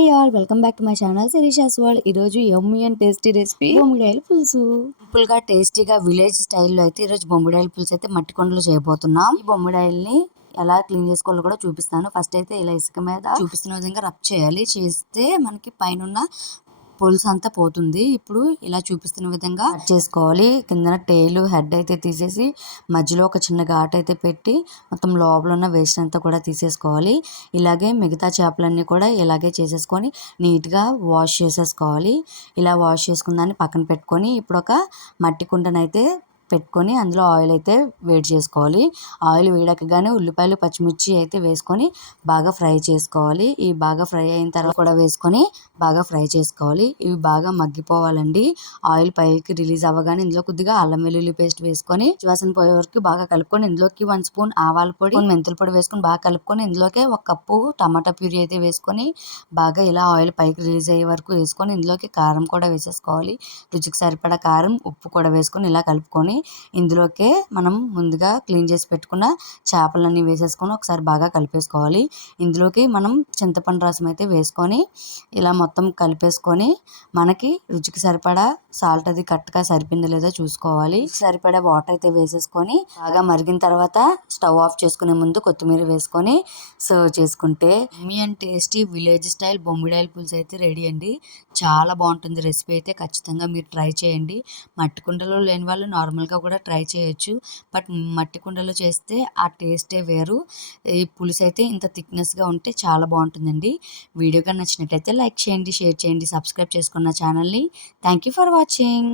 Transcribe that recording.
Hi all, welcome back to my channel Sirisha's world. ఈరోజు యమ్మీ and tasty recipe బొమ్మిడాయల పులుసు. సింపుల్గా టేస్టీగా విలేజ్ స్టైల్లో అయితే ఈరోజు బొమ్మిడాయల పులుసు అయితే మట్టి కొండలో చేయబోతున్నాం. ఈ బొమ్మిడాయల్ని ఎలా క్లీన్ చేసుకోవాలో కూడా చూపిస్తాను. ఫస్ట్ అయితే ఇలా ఇసుక మీద చూపిస్తున్న విధంగా రబ్ చేయాలి. చేస్తే మనకి పైన పులుసు అంతా పోతుంది. ఇప్పుడు ఇలా చూపిస్తున్న విధంగా కట్ చేసుకోవాలి. కింద టేలు హెడ్ అయితే తీసేసి మధ్యలో ఒక చిన్న ఘాట్ అయితే పెట్టి మొత్తం లోపల ఉన్న వేస్ట్ అంతా కూడా తీసేసుకోవాలి. ఇలాగే మిగతా చేపలన్నీ కూడా ఇలాగే చేసేసుకొని నీట్గా వాష్ చేసేసుకోవాలి. ఇలా వాష్ చేసుకున్న దాన్ని పక్కన పెట్టుకొని ఇప్పుడు ఒక మట్టి కుండనైతే పెట్టుకొని అందులో ఆయిల్ అయితే వేడి చేసుకోవాలి. ఆయిల్ వేడెక్కగానే ఉల్లిపాయలు పచ్చిమిర్చి అయితే వేసుకొని బాగా ఫ్రై చేసుకోవాలి. ఇవి బాగా ఫ్రై అయిన తర్వాత కూడా వేసుకొని బాగా ఫ్రై చేసుకోవాలి. ఇవి బాగా మగ్గిపోవాలండి. ఆయిల్ పైకి రిలీజ్ అవ్వగానే ఇందులో కొద్దిగా అల్లం వెల్లుల్లి పేస్ట్ వేసుకొని వాసన పోయే వరకు బాగా కలుపుకొని ఇందులోకి 1 స్పూన్ ఆవాల పొడి, మెంతుల పొడి వేసుకొని బాగా కలుపుకొని ఇందులోకి 1 కప్పు టమాటా ప్యూరీ అయితే వేసుకొని బాగా ఇలా ఆయిల్ పైకి రిలీజ్ అయ్యే వరకు వేసుకొని ఇందులోకి కారం కూడా వేసేసుకోవాలి. రుచికి సరిపడా కారం, ఉప్పు కూడా వేసుకొని ఇలా కలుపుకొని ఇందులోకే మనం ముందుగా క్లీన్ చేసి పెట్టుకున్న చేపలన్నీ వేసేసుకొని ఒకసారి బాగా కలిపేసుకోవాలి. ఇందులోకి మనం చింతపండు రసం అయితే వేసుకొని ఇలా మొత్తం కలిపేసుకొని మనకి రుచికి సరిపడా సాల్ట్ అది కరెక్ట్గా సరిపోయిందో లేదో చూసుకోవాలి. సరిపడా వాటర్ అయితే వేసేసుకొని బాగా మరిగిన తర్వాత స్టవ్ ఆఫ్ చేసుకునే ముందు కొత్తిమీర వేసుకొని సర్వ్ చేసుకుంటే yummy and tasty village style బొమ్మిడాయల పులుసు అయితే రెడీ అండి. చాలా బాగుంటుంది. రెసిపీ అయితే ఖచ్చితంగా మీరు ట్రై చేయండి. మట్టి కుండలో లేని వాళ్ళు నార్మల్గా కూడా ట్రై చేయొచ్చు. బట్ మట్టి కుండలో చేస్తే ఆ టేస్టే వేరు. ఈ పులుసు అయితే ఇంత థిక్నెస్గా ఉంటే చాలా బాగుంటుందండి. వీడియో కానీ నచ్చినట్లయితే లైక్ చేయండి, షేర్ చేయండి, సబ్స్క్రైబ్ చేసుకున్న ఛానల్ని. Thank you for watching.